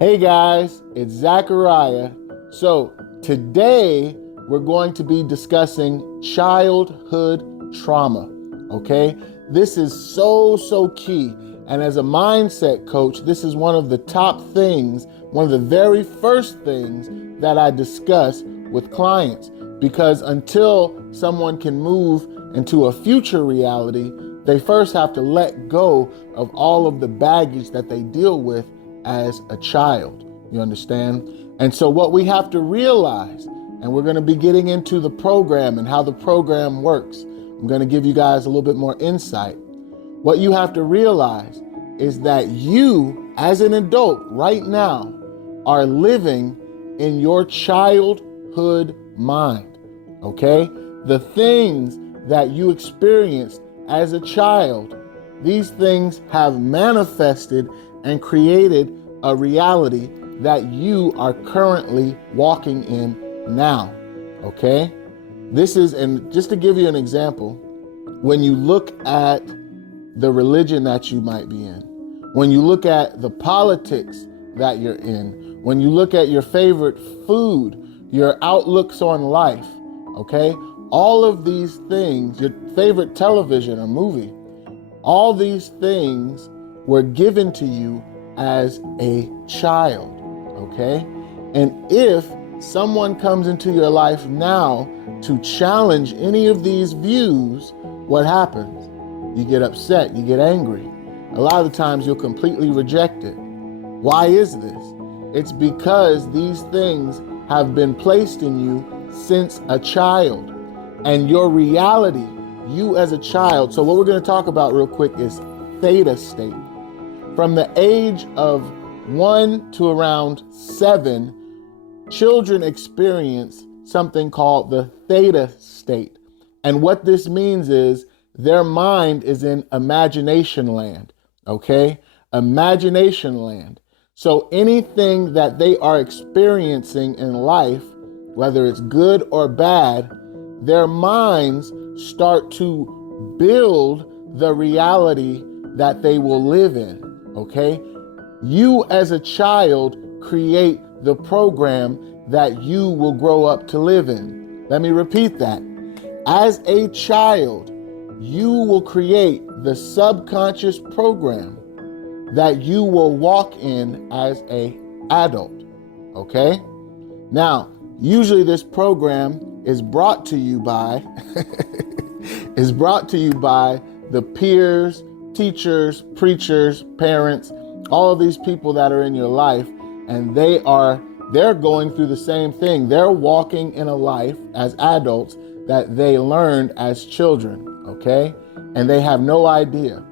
Hey guys, it's Zachariah. So today we're going to be discussing childhood trauma. Okay, this is so key. And as a mindset coach, this is one of the top things, one of the very first things that I discuss with clients. Because until someone can move into a future reality, they first have to let go of all of the baggage that they deal with as a child. You understand? And so what we have to realize, and we're going to be getting into the program and how the program works. I'm going to give you guys a little bit more insight. What you have to realize is that you, as an adult right now, are living in your childhood mind. Okay? The things that you experienced as a child, these things have manifested and created a reality that you are currently walking in now. Okay? This is, and just to give you an example, when you look at the religion that you might be in, when you look at the politics that you're in, when you look at your favorite food, your outlooks on life, okay? All of these things, your favorite television or movie, all these things were given to you as a child, okay? And if someone comes into your life now to challenge any of these views, what happens? You get upset, you get angry. A lot of the times you'll completely reject it. Why is this? It's because these things have been placed in you since a child. And your reality, you as a child, so what we're going to talk about real quick is theta state. From the age of 1 to around 7, children experience something called the theta state. And what this means is their mind is in imagination land, okay? Imagination land. So anything that they are experiencing in life, whether it's good or bad, their minds start to build the reality that they will live in, okay? You as a child create the program that you will grow up to live in. Let me repeat that. As a child, you will create the subconscious program that you will walk in as an adult, okay? Now, usually this program is brought to you by the peers, teachers, preachers, parents, all of these people that are in your life, and they're going through the same thing. They're walking in a life as adults that they learned as children, okay? And they have no idea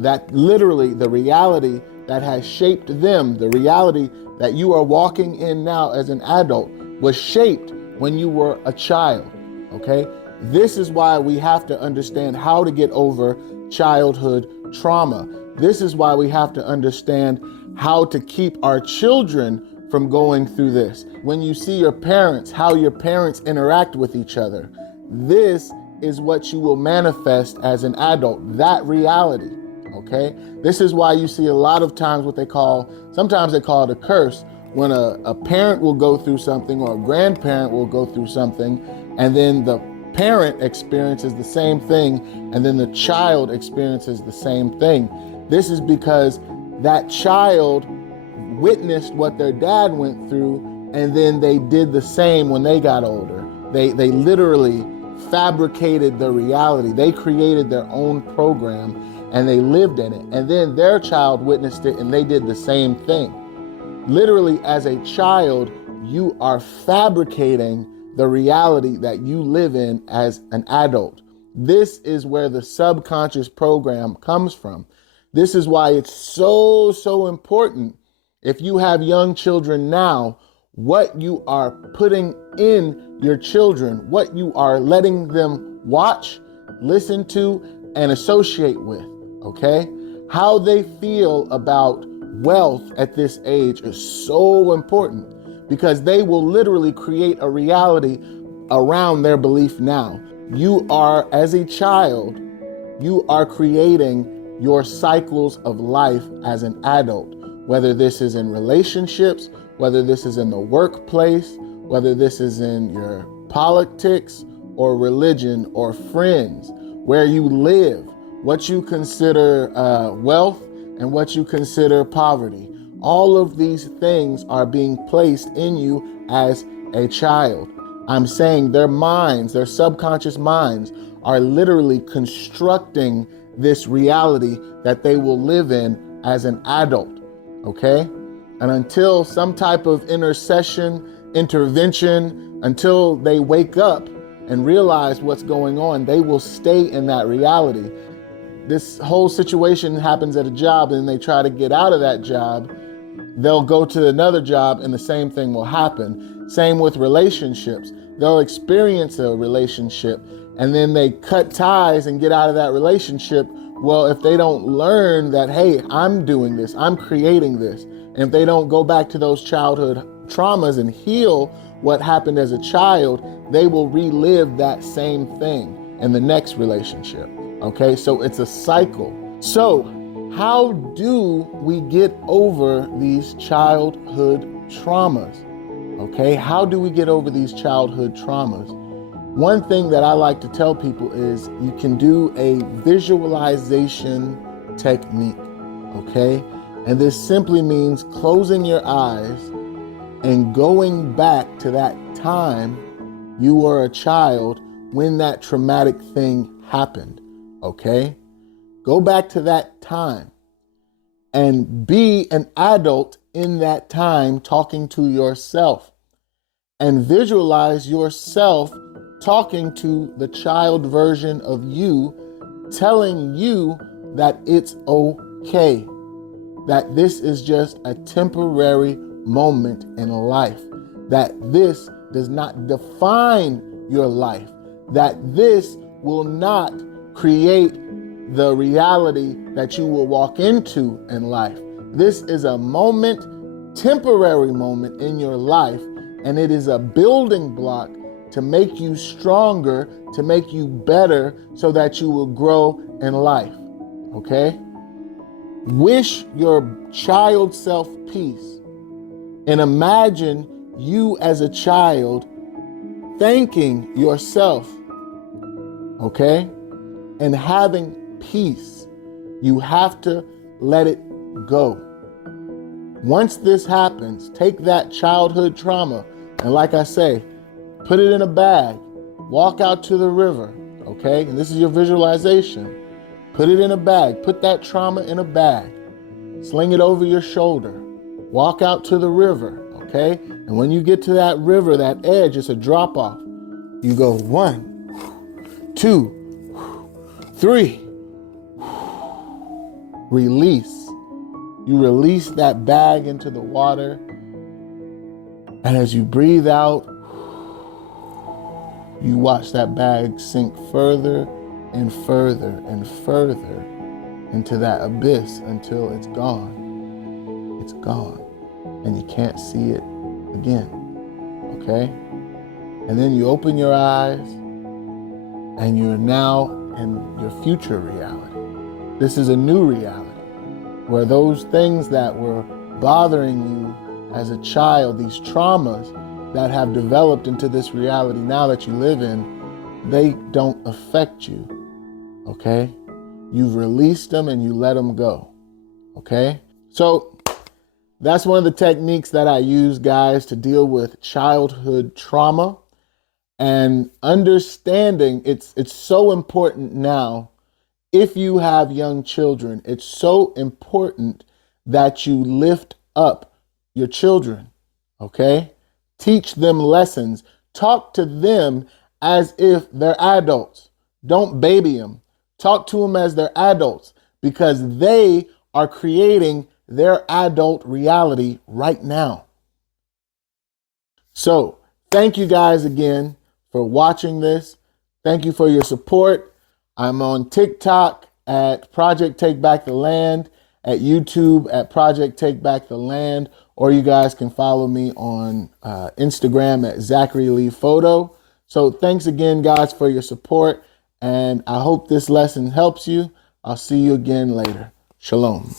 that literally the reality that has shaped them, the reality that you are walking in now as an adult, was shaped when you were a child, okay? This is why we have to understand how to get over childhood trauma. This is why we have to understand how to keep our children from going through this. When you see your parents, how your parents interact with each other, this is what you will manifest as an adult, that reality, okay? This is why you see a lot of times sometimes they call it a curse, when a parent will go through something or a grandparent will go through something, and then the parent experiences the same thing, and then the child experiences the same thing. This is because that child witnessed what their dad went through, and then they did the same when they got older. They literally fabricated the reality. They created their own program and they lived in it. And then their child witnessed it and they did the same thing. Literally, as a child, you are fabricating the reality that you live in as an adult. This is where the subconscious program comes from. This is why it's so important, if you have young children now, what you are putting in your children, what you are letting them watch, listen to, and associate with, okay? How they feel about wealth at this age is so important, because they will literally create a reality around their belief now. You are, as a child, you are creating your cycles of life as an adult. whether this is in relationships, whether this is in the workplace, whether this is in your politics or religion or friends, where you live, what you consider wealth and what you consider poverty. All of these things are being placed in you as a child. I'm saying their minds, their subconscious minds, are literally constructing this reality that they will live in as an adult, okay? And until some type of intervention, until they wake up and realize what's going on, they will stay in that reality. This whole situation happens at a job and they try to get out of that job. They'll go to another job and the same thing will happen. Same with relationships. They'll experience a relationship and then they cut ties and get out of that relationship. Well, if they don't learn that, hey, I'm doing this, I'm creating this, and if they don't go back to those childhood traumas and heal what happened as a child, they will relive that same thing in the next relationship. Okay, so it's a cycle. So how do we get over these childhood traumas? Okay, how do we get over these childhood traumas? One thing that I like to tell people is you can do a visualization technique, okay? And this simply means closing your eyes and going back to that time you were a child when that traumatic thing happened, okay? Go back to that time and be an adult in that time talking to yourself, and visualize yourself talking to the child version of you, telling you that it's okay, that this is just a temporary moment in life, that this does not define your life, that this will not create the reality that you will walk into in life. This is a moment, temporary moment in your life, and it is a building block to make you stronger, to make you better, so that you will grow in life, okay? Wish your child self peace and imagine you as a child thanking yourself, okay? And having peace. You have to let it go. Once this happens, take that childhood trauma and, like I say, put it in a bag, walk out to the river, okay? And this is your visualization. Put it in a bag, put that trauma in a bag, sling it over your shoulder, walk out to the river, okay? And when you get to that river, that edge, it's a drop off. You go 1, 2, 3, release. You release that bag into the water. And as you breathe out, you watch that bag sink further and further and further into that abyss until it's gone. It's gone. And you can't see it again. Okay? And then you open your eyes and you're now in your future reality. This is a new reality where those things that were bothering you as a child, these traumas that have developed into this reality now that you live in, they don't affect you, okay? You've released them and you let them go, okay? So that's one of the techniques that I use, guys, to deal with childhood trauma. And understanding it's so important now. If you have young children, it's so important that you lift up your children, okay? Teach them lessons. Talk to them as if they're adults. Don't baby them. Talk to them as they're adults, because they are creating their adult reality right now. So, thank you guys again for watching this. Thank you for your support. I'm on TikTok at Project Take Back the Land, at YouTube at Project Take Back the Land, or you guys can follow me on Instagram at Zachary Lee Photo. So thanks again, guys, for your support, and I hope this lesson helps you. I'll see you again later. Shalom.